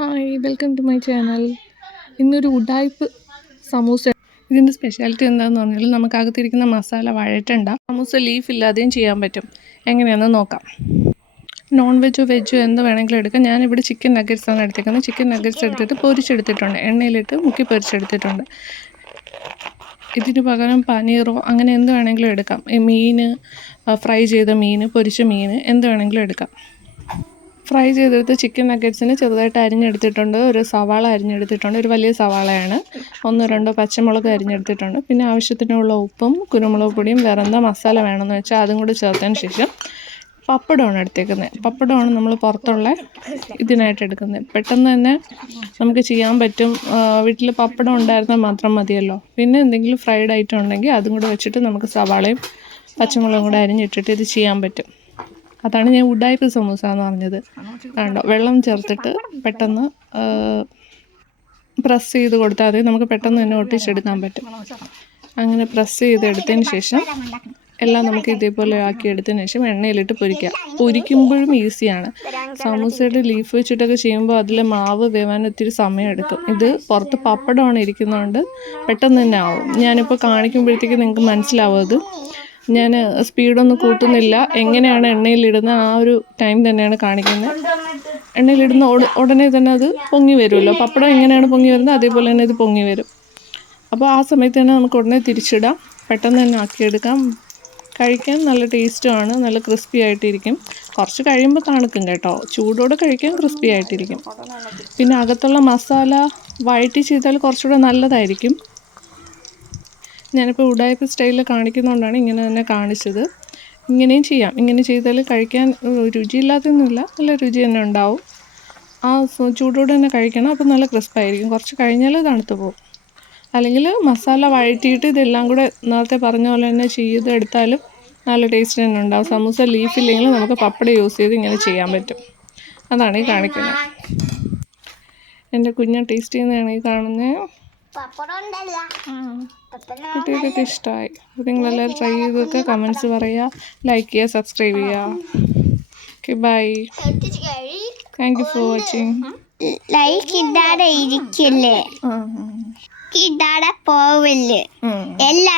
Hi welcome to my channel ഇന്നൊരു ഉഡായ്പ് സമൂസ ഇതിന്റെ സ്പെഷ്യാലിറ്റി എന്താണെന്ന് പറഞ്ഞാൽ നമുക്കകത്തിരിക്കുന്ന മസാല വഴറ്റണ്ട. സമൂസ ലീഫ് ഇല്ലാതെയും ചെയ്യാൻ പറ്റും. എങ്ങനെയാണെന്ന് നോക്കാം. നോൺ വെജോ വെജോ എന്ത് വേണമെങ്കിലും എടുക്കാം. ഞാനിവിടെ ചിക്കൻ നഗറ്റ്സ് ആണ് എടുത്തേക്കുന്നത്. ചിക്കൻ നഗറ്റ്സ് എടുത്തിട്ട് പൊരിച്ചെടുത്തിട്ടുണ്ട്. എണ്ണയിലിട്ട് മുക്കി പൊരിച്ചെടുത്തിട്ടുണ്ട്. ഇതിന് പകരം പനീറോ അങ്ങനെ എന്ത് വേണമെങ്കിലും എടുക്കാം. ഈ മീൻ ഫ്രൈ ചെയ്ത മീൻ പൊരിച്ച മീൻ എന്ത് വേണമെങ്കിലും എടുക്കാം. ഫ്രൈ ചെയ്തെടുത്ത് ചിക്കൻ നഗറ്റ്സിന് ചെറുതായിട്ട് അരിഞ്ഞെടുത്തിട്ടുണ്ട്. ഒരു സവാള അരിഞ്ഞെടുത്തിട്ടുണ്ട്. ഒരു വലിയ സവാളയാണ്. ഒന്നോ രണ്ടോ പച്ചമുളക് അരിഞ്ഞെടുത്തിട്ടുണ്ട്. പിന്നെ ആവശ്യത്തിനുള്ള ഉപ്പും കുരുമുളക് പൊടിയും വേറെ എന്താ മസാല വേണമെന്ന് വെച്ചാൽ അതും കൂടി ചേർത്തതിന് ശേഷം പപ്പടമാണ് എടുത്തേക്കുന്നത് പപ്പടമാണ് നമ്മൾ പുറത്തുള്ള ഇതിനായിട്ട് എടുക്കുന്നത് പെട്ടെന്ന് തന്നെ നമുക്ക് ചെയ്യാൻ പറ്റും. വീട്ടിൽ പപ്പടം ഉണ്ടായിരുന്നാൽ മാത്രം മതിയല്ലോ. പിന്നെ എന്തെങ്കിലും ഫ്രൈഡ് ഐറ്റം ഉണ്ടെങ്കിൽ അതും കൂടെ വെച്ചിട്ട് നമുക്ക് സവാളയും പച്ചമുളകും കൂടെ അരിഞ്ഞിട്ടിട്ട് ഇത് ചെയ്യാൻ പറ്റും. അതാണ് ഞാൻ ഉഡായ്പ സമൂസ എന്ന് പറഞ്ഞത്. കണ്ടോ? വെള്ളം ചേർത്തിട്ട് പെട്ടെന്ന് പ്രസ് ചെയ്ത് കൊടുത്താൽ മതി. നമുക്ക് പെട്ടെന്ന് തന്നെ ഒട്ടിച്ചെടുക്കാൻ പറ്റും. അങ്ങനെ പ്രസ് ചെയ്തെടുത്തതിന് ശേഷം എല്ലാം നമുക്ക് ഇതേപോലെ ആക്കി എടുത്തതിന് ശേഷം എണ്ണയിലിട്ട് പൊരിക്കാം. പൊരിക്കുമ്പോഴും ഈസിയാണ് സമൂസയുടെ ലീഫ് വെച്ചിട്ടൊക്കെ ചെയ്യുമ്പോൾ അതിൽ മാവ് വേവാൻ ഒത്തിരി സമയം എടുക്കും. ഇത് പുറത്ത് പപ്പടമാണ് ഇരിക്കുന്നതുകൊണ്ട് പെട്ടെന്ന് തന്നെ ആവും. ഞാനിപ്പോൾ കാണിക്കുമ്പോഴത്തേക്ക് നിങ്ങൾക്ക് മനസ്സിലാവും അത്. ഞാൻ സ്പീഡൊന്നും കൂട്ടുന്നില്ല. എങ്ങനെയാണ് എണ്ണയിലിടുന്ന ആ ഒരു ടൈം തന്നെയാണ് കാണിക്കുന്നത്. എണ്ണയിലിടുന്ന ഉടനെ തന്നെ അത് പൊങ്ങി വരുമല്ലോ. പപ്പടം എങ്ങനെയാണ് പൊങ്ങി വരുന്നത്? അതേപോലെ തന്നെ ഇത് പൊങ്ങി വരും. അപ്പോൾ ആ സമയത്ത് തന്നെ നമുക്ക് ഉടനെ തിരിച്ചിടാം. പെട്ടെന്ന് തന്നെ ആക്കിയെടുക്കാം. കഴിക്കാൻ നല്ല ടേസ്റ്റുമാണ്. നല്ല ക്രിസ്പി ആയിട്ടിരിക്കും. കുറച്ച് കഴിയുമ്പോൾ തണുക്കും കേട്ടോ. ചൂടോടെ കഴിക്കാൻ ക്രിസ്പി ആയിട്ടിരിക്കും. പിന്നെ അകത്തുള്ള മസാല വഴറ്റി ചെയ്താൽ കുറച്ചുകൂടെ നല്ലതായിരിക്കും. ഞാനിപ്പോൾ ഉടായ്പ സ്റ്റൈലിൽ കാണിക്കുന്നതുകൊണ്ടാണ് ഇങ്ങനെ തന്നെ കാണിച്ചത്. ഇങ്ങനെയും ചെയ്യാം. ഇങ്ങനെ ചെയ്താൽ കഴിക്കാൻ രുചിയില്ലാത്തൊന്നുമില്ല. നല്ല രുചി തന്നെ ഉണ്ടാവും. ആ ചൂടോടെ തന്നെ കഴിക്കണം. അപ്പോൾ നല്ല ക്രിസ്പായിരിക്കും. കുറച്ച് കഴിഞ്ഞാൽ തണുത്ത് പോകും. അല്ലെങ്കിൽ മസാല വഴറ്റിയിട്ട് ഇതെല്ലാം കൂടെ നേരത്തെ പറഞ്ഞ പോലെ തന്നെ ചെയ്ത് എടുത്താലും നല്ല ടേസ്റ്റ് തന്നെ ഉണ്ടാവും. സമൂസ ലീഫില്ലെങ്കിൽ നമുക്ക് പപ്പടം യൂസ് ചെയ്ത് ഇങ്ങനെ ചെയ്യാൻ പറ്റും. അതാണ് ഈ കാണിക്കുന്നത് എന്റെ കുഞ്ഞ് ടേസ്റ്റ് ചെയ്യുന്നതാണ് ഈ കാണുന്നത് കുട്ടികൾക്കൊക്കെ ഇഷ്ടമായി അപ്പോൾ നിങ്ങളെല്ലാവരും ട്രൈ ചെയ്തൊക്കെ കമൻസ് പറയുക ലൈക്ക് ചെയ്യുക സബ്സ്ക്രൈബ് ചെയ്യുക okay bye thank you for watching like ഇടാതെ ഇരിക്കില്ലേ? ഇടാതെ പോവില്ലേ? എല്ലാ